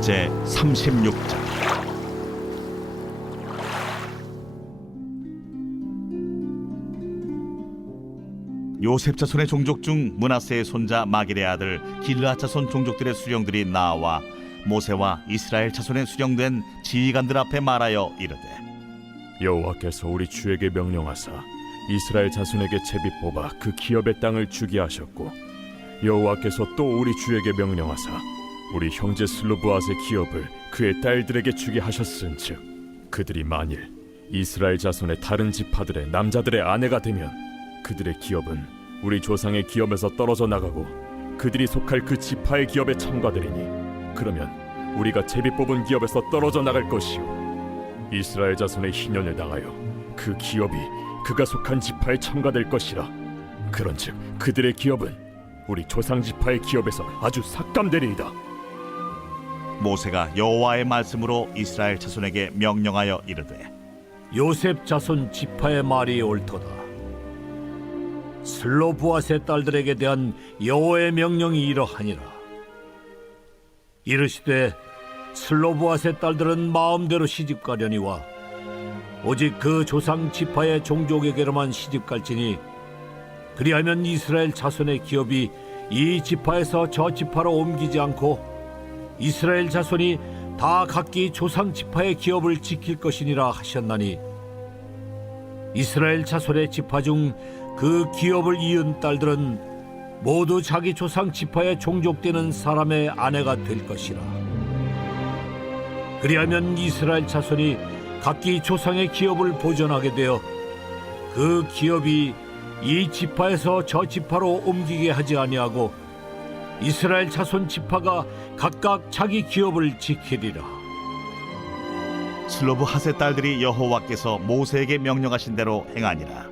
제36장. 요셉 자손의 종족 중 므낫세의 손자 마길의 아들 길르앗 자손 종족들의 수령들이 나와 모세와 이스라엘 자손의 수령된 지휘관들 앞에 말하여 이르되, 여호와께서 우리 주에게 명령하사 이스라엘 자손에게 제비 뽑아 그 기업의 땅을 주게 하셨고, 여호와께서 또 우리 주에게 명령하사 우리 형제 슬로브앗의 기업을 그의 딸들에게 주게 하셨은즉, 그들이 만일 이스라엘 자손의 다른 지파들의 남자들의 아내가 되면 그들의 기업은 우리 조상의 기업에서 떨어져 나가고 그들이 속할 그 지파의 기업에 첨가되리니, 그러면 우리가 제비 뽑은 기업에서 떨어져 나갈 것이요 이스라엘 자손의 희년을 당하여 그 기업이 그가 속한 지파에 첨가될 것이라. 그런즉 그들의 기업은 우리 조상 지파의 기업에서 아주 삭감되리이다. 모세가 여호와의 말씀으로 이스라엘 자손에게 명령하여 이르되, 요셉 자손 지파의 말이 옳도다. 슬로브앗의 딸들에게 대한 여호와의 명령이 이러하니라. 이르시되 슬로브앗의 딸들은 마음대로 시집가려니와 오직 그 조상 지파의 종족에게로만 시집갈지니, 그리하면 이스라엘 자손의 기업이 이 지파에서 저 지파로 옮기지 않고 이스라엘 자손이 다 각기 조상 지파의 기업을 지킬 것이니라 하셨나니, 이스라엘 자손의 지파 중 그 기업을 이은 딸들은 모두 자기 조상 지파에 종족되는 사람의 아내가 될 것이라. 그리하면 이스라엘 자손이 각기 조상의 기업을 보존하게 되어 그 기업이 이 지파에서 저 지파로 옮기게 하지 아니하고 이스라엘 자손 지파가 각각 자기 기업을 지키리라. 슬로브핫의 딸들이 여호와께서 모세에게 명령하신 대로 행하니라.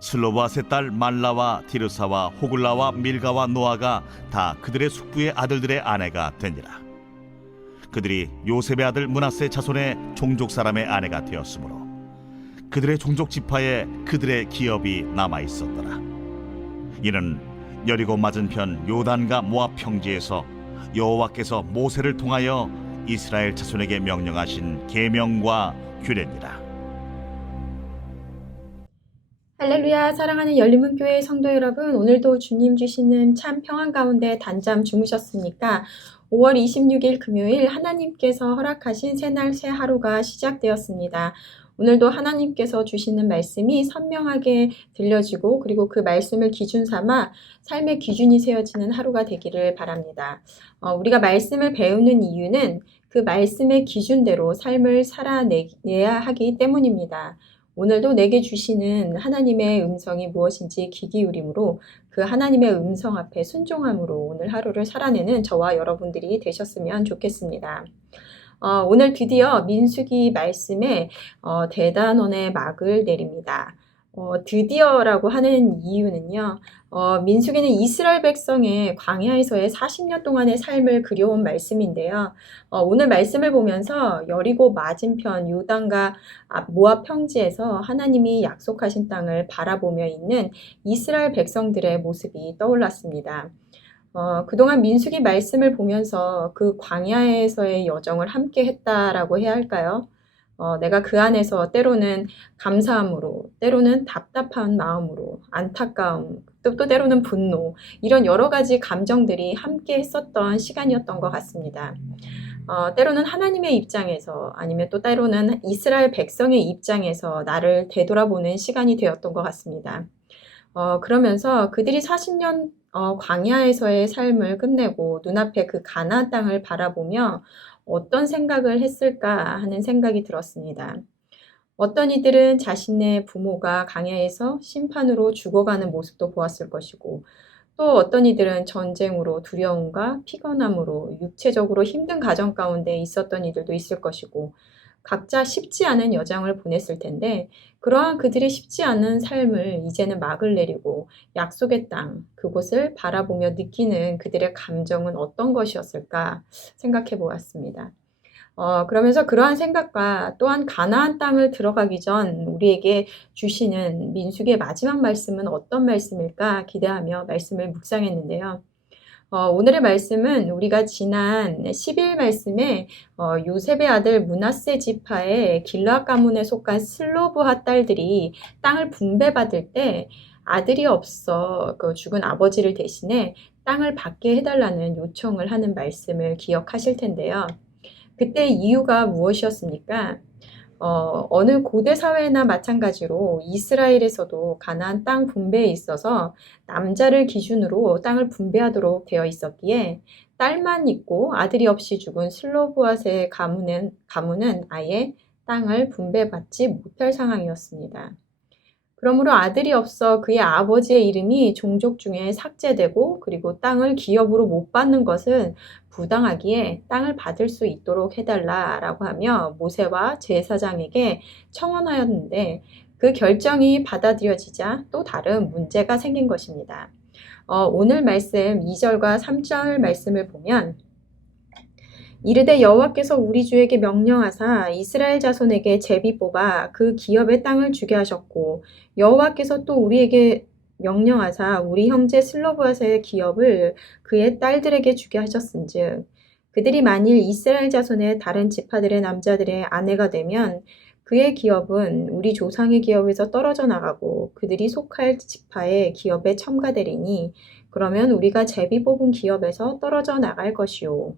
슬로브핫의 딸 말라와 디르사와 호글라와 밀가와 노아가 다 그들의 숙부의 아들들의 아내가 되니라. 그들이 요셉의 아들 므낫세 자손의 종족 사람의 아내가 되었으므로 그들의 종족 지파에 그들의 기업이 남아 있었더라. 이는 여리고 맞은편 요단과 모압 평지에서 여호와께서 모세를 통하여 이스라엘 자손에게 명령하신 계명과 규례니라. 할렐루야. 사랑하는 열린문교회 성도 여러분, 오늘도 주님 주시는 참 평안 가운데 단잠 주무셨습니까? 5월 26일 금요일 하나님께서 허락하신 새날 새 하루가 시작되었습니다. 오늘도 하나님께서 주시는 말씀이 선명하게 들려지고, 그리고 그 말씀을 기준 삼아 삶의 기준이 세워지는 하루가 되기를 바랍니다. 우리가 말씀을 배우는 이유는 그 말씀의 기준대로 삶을 살아내야 하기 때문입니다. 오늘도 내게 주시는 하나님의 음성이 무엇인지 귀 기울임으로 그 하나님의 음성 앞에 순종함으로 오늘 하루를 살아내는 저와 여러분들이 되셨으면 좋겠습니다. 오늘 드디어 민수기 말씀에 대단원의 막을 내립니다. 드디어라고 하는 이유는요, 민수기는 이스라엘 백성의 광야에서의 40년 동안의 삶을 그려온 말씀인데요. 오늘 말씀을 보면서 여리고 맞은편 요단과 모압 평지에서 하나님이 약속하신 땅을 바라보며 있는 이스라엘 백성들의 모습이 떠올랐습니다. 그동안 민수기 말씀을 보면서 그 광야에서의 여정을 함께 했다라고 해야 할까요? 내가 그 안에서 때로는 감사함으로, 때로는 답답한 마음으로, 안타까움, 또 때로는 분노, 이런 여러 가지 감정들이 함께 했었던 시간이었던 것 같습니다. 때로는 하나님의 입장에서, 아니면 또 때로는 이스라엘 백성의 입장에서 나를 되돌아보는 시간이 되었던 것 같습니다. 그러면서 그들이 40년 광야에서의 삶을 끝내고 눈앞에 그 가나안 땅을 바라보며 어떤 생각을 했을까 하는 생각이 들었습니다. 어떤 이들은 자신의 부모가 광야에서 심판으로 죽어가는 모습도 보았을 것이고, 또 어떤 이들은 전쟁으로 두려움과 피곤함으로 육체적으로 힘든 가정 가운데 있었던 이들도 있을 것이고, 각자 쉽지 않은 여정을 보냈을 텐데, 그러한 그들의 쉽지 않은 삶을 이제는 막을 내리고 약속의 땅, 그곳을 바라보며 느끼는 그들의 감정은 어떤 것이었을까 생각해 보았습니다. 그러면서 그러한 생각과 또한 가나안 땅을 들어가기 전 우리에게 주시는 민수기의 마지막 말씀은 어떤 말씀일까 기대하며 말씀을 묵상했는데요. 오늘의 말씀은 우리가 지난 10일 말씀에 요셉의 아들 므낫세 지파의 길르앗 가문에 속한 슬로브하 딸들이 땅을 분배받을 때 아들이 없어 그 죽은 아버지를 대신해 땅을 받게 해달라는 요청을 하는 말씀을 기억하실 텐데요. 그때 이유가 무엇이었습니까? 어느 고대 사회나 마찬가지로 이스라엘에서도 가나안 땅 분배에 있어서 남자를 기준으로 땅을 분배하도록 되어 있었기에 딸만 있고 아들이 없이 죽은 슬로브앗의 가문은 아예 땅을 분배받지 못할 상황이었습니다. 그러므로 아들이 없어 그의 아버지의 이름이 종족 중에 삭제되고 그리고 땅을 기업으로 못 받는 것은 부당하기에 땅을 받을 수 있도록 해달라라고 하며 모세와 제사장에게 청원하였는데 그 결정이 받아들여지자 또 다른 문제가 생긴 것입니다. 오늘 말씀 2절과 3절 말씀을 보면 이르되 여호와께서 우리 주에게 명령하사 이스라엘 자손에게 제비 뽑아 그 기업의 땅을 주게 하셨고 여호와께서 또 우리에게 명령하사 우리 형제 슬로브앗의 기업을 그의 딸들에게 주게 하셨은즉 그들이 만일 이스라엘 자손의 다른 지파들의 남자들의 아내가 되면 그의 기업은 우리 조상의 기업에서 떨어져 나가고 그들이 속할 지파의 기업에 첨가되리니 그러면 우리가 제비 뽑은 기업에서 떨어져 나갈 것이요.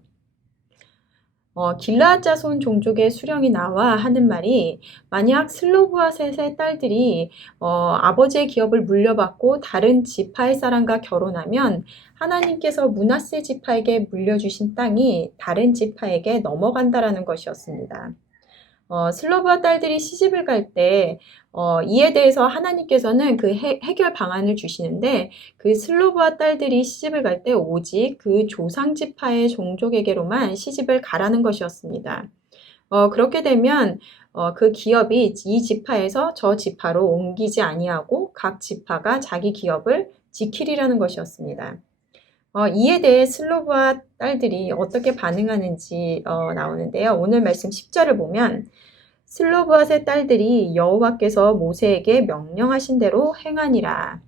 길르앗 자손 종족의 수령이 나와 하는 말이 만약 슬로브앗의 딸들이 아버지의 기업을 물려받고 다른 지파의 사람과 결혼하면 하나님께서 므낫세 지파에게 물려주신 땅이 다른 지파에게 넘어간다라는 것이었습니다. 슬로브앗 딸들이 시집을 갈 때 이에 대해서 하나님께서는 그 해결 방안을 주시는데 그 슬로브앗 딸들이 시집을 갈 때 오직 그 조상 지파의 종족에게로만 시집을 가라는 것이었습니다. 그렇게 되면 그 기업이 이 지파에서 저 지파로 옮기지 아니하고 각 지파가 자기 기업을 지키리라는 것이었습니다. 이에 대해 슬로브앗 딸들이 어떻게 반응하는지 나오는데요. 오늘 말씀 10절을 보면 슬로브앗의 딸들이 여호와께서 모세에게 명령하신 대로 행하니라.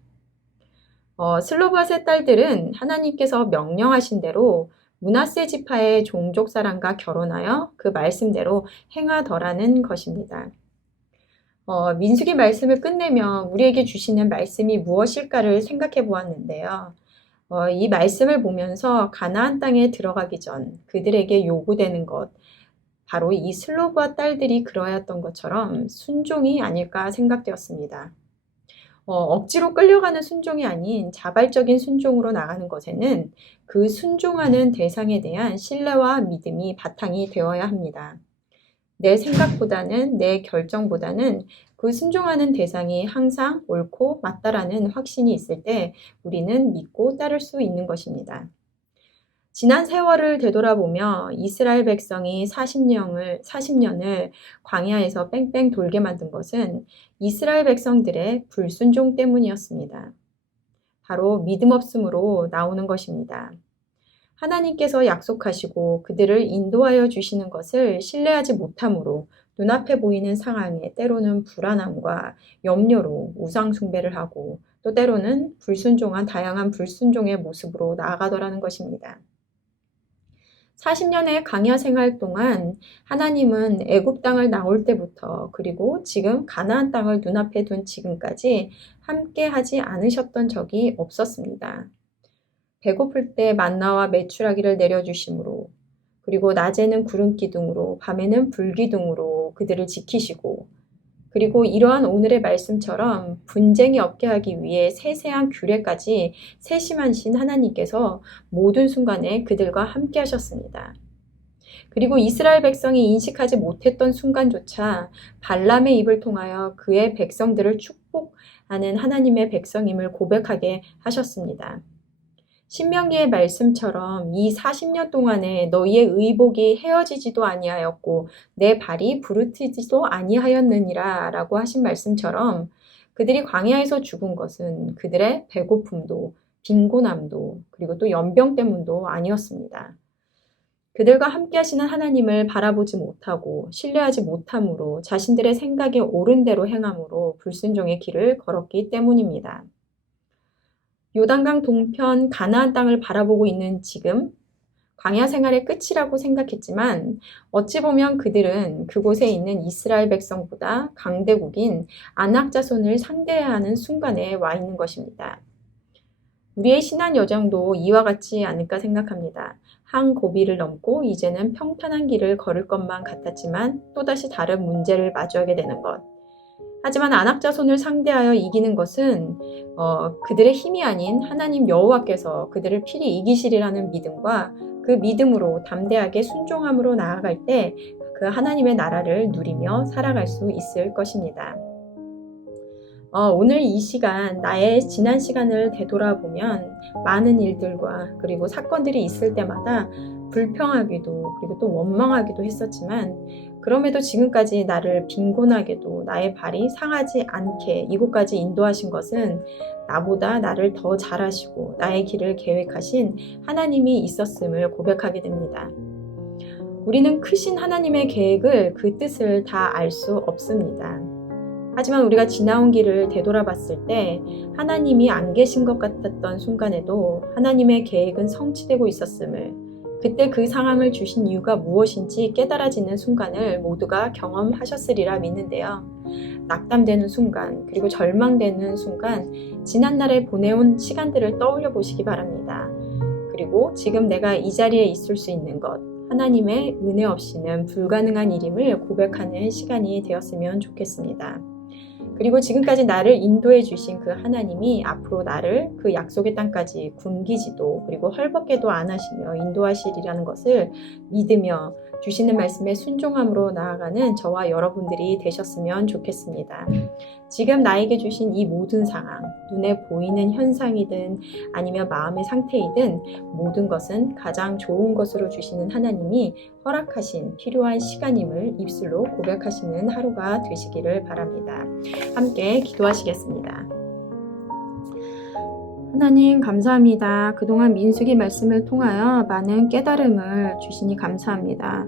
슬로브앗의 딸들은 하나님께서 명령하신 대로 므낫세 지파의 종족 사람과 결혼하여 그 말씀대로 행하더라는 것입니다. 민수기 말씀을 끝내며 우리에게 주시는 말씀이 무엇일까를 생각해 보았는데요. 이 말씀을 보면서 가나안 땅에 들어가기 전 그들에게 요구되는 것, 바로 이 슬로브앗 딸들이 그러했던 것처럼 순종이 아닐까 생각되었습니다. 억지로 끌려가는 순종이 아닌 자발적인 순종으로 나가는 것에는 그 순종하는 대상에 대한 신뢰와 믿음이 바탕이 되어야 합니다. 내 생각보다는 내 결정보다는 그 순종하는 대상이 항상 옳고 맞다라는 확신이 있을 때 우리는 믿고 따를 수 있는 것입니다. 지난 세월을 되돌아보며 이스라엘 백성이 40년을 광야에서 뺑뺑 돌게 만든 것은 이스라엘 백성들의 불순종 때문이었습니다. 바로 믿음 없음으로 나오는 것입니다. 하나님께서 약속하시고 그들을 인도하여 주시는 것을 신뢰하지 못함으로 눈앞에 보이는 상황에 때로는 불안함과 염려로 우상 숭배를 하고 또 때로는 불순종한 다양한 불순종의 모습으로 나아가더라는 것입니다. 40년의 광야 생활 동안 하나님은 애굽 땅을 나올 때부터 그리고 지금 가나안 땅을 눈앞에 둔 지금까지 함께 하지 않으셨던 적이 없었습니다. 배고플 때 만나와 메추라기를 내려주심으로 그리고 낮에는 구름 기둥으로 밤에는 불 기둥으로 그들을 지키시고 그리고 이러한 오늘의 말씀처럼 분쟁이 없게 하기 위해 세세한 규례까지 세심하신 하나님께서 모든 순간에 그들과 함께 하셨습니다. 그리고 이스라엘 백성이 인식하지 못했던 순간조차 발람의 입을 통하여 그의 백성들을 축복하는 하나님의 백성임을 고백하게 하셨습니다. 신명기의 말씀처럼 이 40년 동안에 너희의 의복이 헤어지지도 아니하였고 내 발이 부르트지도 아니하였느니라 라고 하신 말씀처럼 그들이 광야에서 죽은 것은 그들의 배고픔도 빈곤함도 그리고 또 연병 때문도 아니었습니다. 그들과 함께 하시는 하나님을 바라보지 못하고 신뢰하지 못함으로 자신들의 생각에 옳은 대로 행함으로 불순종의 길을 걸었기 때문입니다. 요단강 동편 가나안 땅을 바라보고 있는 지금 광야 생활의 끝이라고 생각했지만 어찌 보면 그들은 그곳에 있는 이스라엘 백성보다 강대국인 아낙 자손을 상대해야 하는 순간에 와 있는 것입니다. 우리의 신앙 여정도 이와 같지 않을까 생각합니다. 한 고비를 넘고 이제는 평탄한 길을 걸을 것만 같았지만 또다시 다른 문제를 마주하게 되는 것. 하지만 아낙 자손을 상대하여 이기는 것은 그들의 힘이 아닌 하나님 여호와께서 그들을 필히 이기시리라는 믿음과 그 믿음으로 담대하게 순종함으로 나아갈 때 그 하나님의 나라를 누리며 살아갈 수 있을 것입니다. 오늘 이 시간, 나의 지난 시간을 되돌아보면 많은 일들과 그리고 사건들이 있을 때마다 불평하기도 그리고 또 원망하기도 했었지만 그럼에도 지금까지 나를 빈곤하게도 나의 발이 상하지 않게 이곳까지 인도하신 것은 나보다 나를 더 잘하시고 나의 길을 계획하신 하나님이 있었음을 고백하게 됩니다. 우리는 크신 하나님의 계획을 그 뜻을 다 알 수 없습니다. 하지만 우리가 지나온 길을 되돌아봤을 때 하나님이 안 계신 것 같았던 순간에도 하나님의 계획은 성취되고 있었음을 그때 그 상황을 주신 이유가 무엇인지 깨달아지는 순간을 모두가 경험하셨으리라 믿는데요. 낙담되는 순간 그리고 절망되는 순간 지난날에 보내온 시간들을 떠올려 보시기 바랍니다. 그리고 지금 내가 이 자리에 있을 수 있는 것 하나님의 은혜 없이는 불가능한 일임을 고백하는 시간이 되었으면 좋겠습니다. 그리고 지금까지 나를 인도해 주신 그 하나님이 앞으로 나를 그 약속의 땅까지 굶기지도 그리고 헐벗게도 안 하시며 인도하시리라는 것을 믿으며 주시는 말씀에 순종함으로 나아가는 저와 여러분들이 되셨으면 좋겠습니다. 지금 나에게 주신 이 모든 상황, 눈에 보이는 현상이든 아니면 마음의 상태이든 모든 것은 가장 좋은 것으로 주시는 하나님이 허락하신 필요한 시간임을 입술로 고백하시는 하루가 되시기를 바랍니다. 함께 기도하시겠습니다. 하나님 감사합니다. 그동안 민수기 말씀을 통하여 많은 깨달음을 주시니 감사합니다.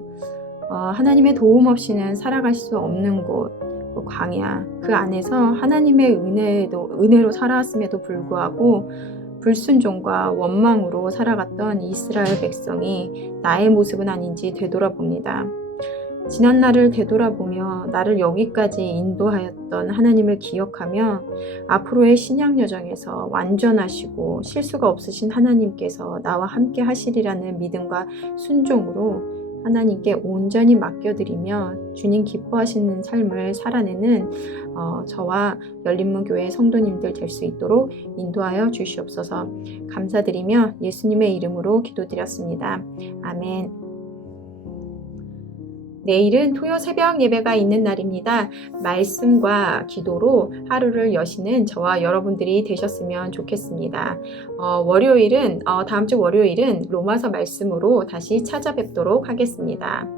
하나님의 도움 없이는 살아갈 수 없는 곳, 그 광야, 그 안에서 하나님의 은혜로 살아왔음에도 불구하고 불순종과 원망으로 살아갔던 이스라엘 백성이 나의 모습은 아닌지 되돌아봅니다. 지난 날을 되돌아보며 나를 여기까지 인도하였던 하나님을 기억하며 앞으로의 신앙 여정에서 완전하시고 실수가 없으신 하나님께서 나와 함께 하시리라는 믿음과 순종으로 하나님께 온전히 맡겨드리며 주님 기뻐하시는 삶을 살아내는 저와 열린문교회 성도님들 될 수 있도록 인도하여 주시옵소서. 감사드리며 예수님의 이름으로 기도드렸습니다. 아멘. 내일은 토요 새벽 예배가 있는 날입니다. 말씀과 기도로 하루를 여시는 저와 여러분들이 되셨으면 좋겠습니다. 다음 주 월요일은 로마서 말씀으로 다시 찾아뵙도록 하겠습니다.